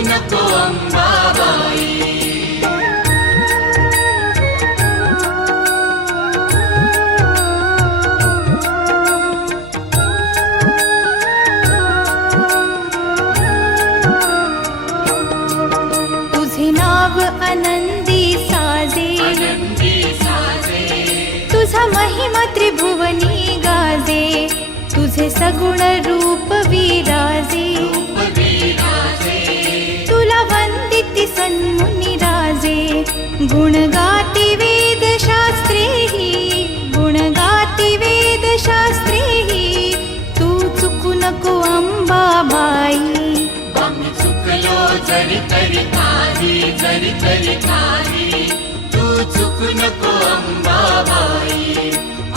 नको अंबाबाई. तुझे नाव आनंदी साजे. आनंदी साजे. तुझा महिमा त्रिभुवनी गाजे. तुझे सगुण रूप विराजे गुण गाती वेद शास्त्रेही गुण गाती तू चुकू नको अंबाबाई. आम्ही चुकलो जरी तरी काही जरी तरी काही तू चुकू नको अंबाबाई.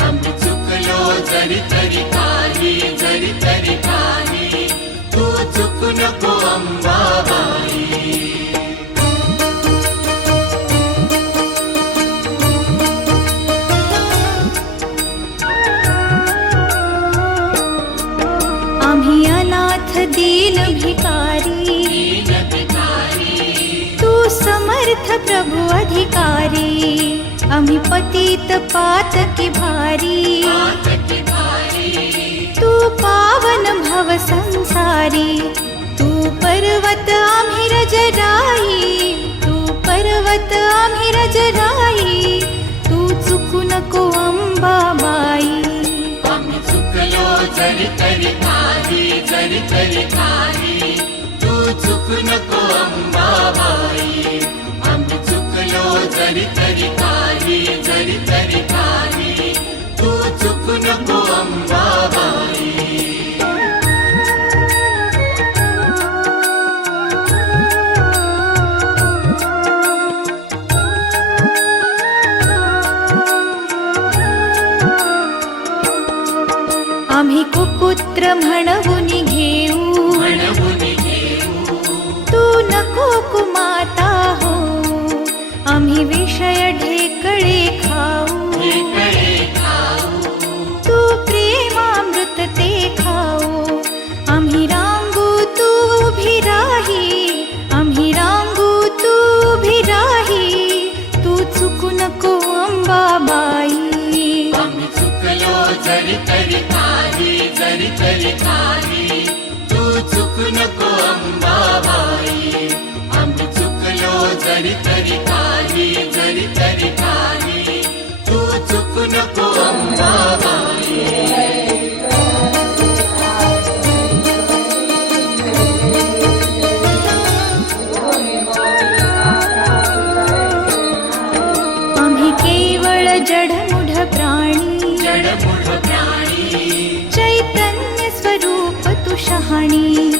आम्ही चुकलो जरी तरी काही जरी तरी काही तू चुकू नको अंबाबाई. समर्थ प्रभु अधिकारी आम्ही पतित पातकी भारी भारी. तू पावन भव संसारी तू पर्वत आम्ही रजराई तू पर्वत आम्ही रजराई तू चुकू नको अंबाबाई आम्ही चुकलो जरी तरी काही जरी तरी काही तू चुकू नको अंबाबाई आम्ही चुकलो जरी तरी काही जरी तरी काही तू चुकू नको अंबाबाई आम्ही कुपुत्र म्हणवून घेऊ म्हणून घेऊ तू नको कुमाता हो आम्ही विषय ढेकळे खाऊ. तू प्रेमामृत ते खाऊ. आम्ही रांगू तू उभी राही. आम्ही रांगू तू उभी राही. तू चुकू नको अंबाबाई. आम्ही चुकलो जरी तरी काही जरी तरी काही. तू चुकू नको अंबाबाई. आम्ही चुकलो जरी तरी काही. जडमुढ प्राणी जडमुठ प्राणी चैतन्य स्वरूप तू शहाणी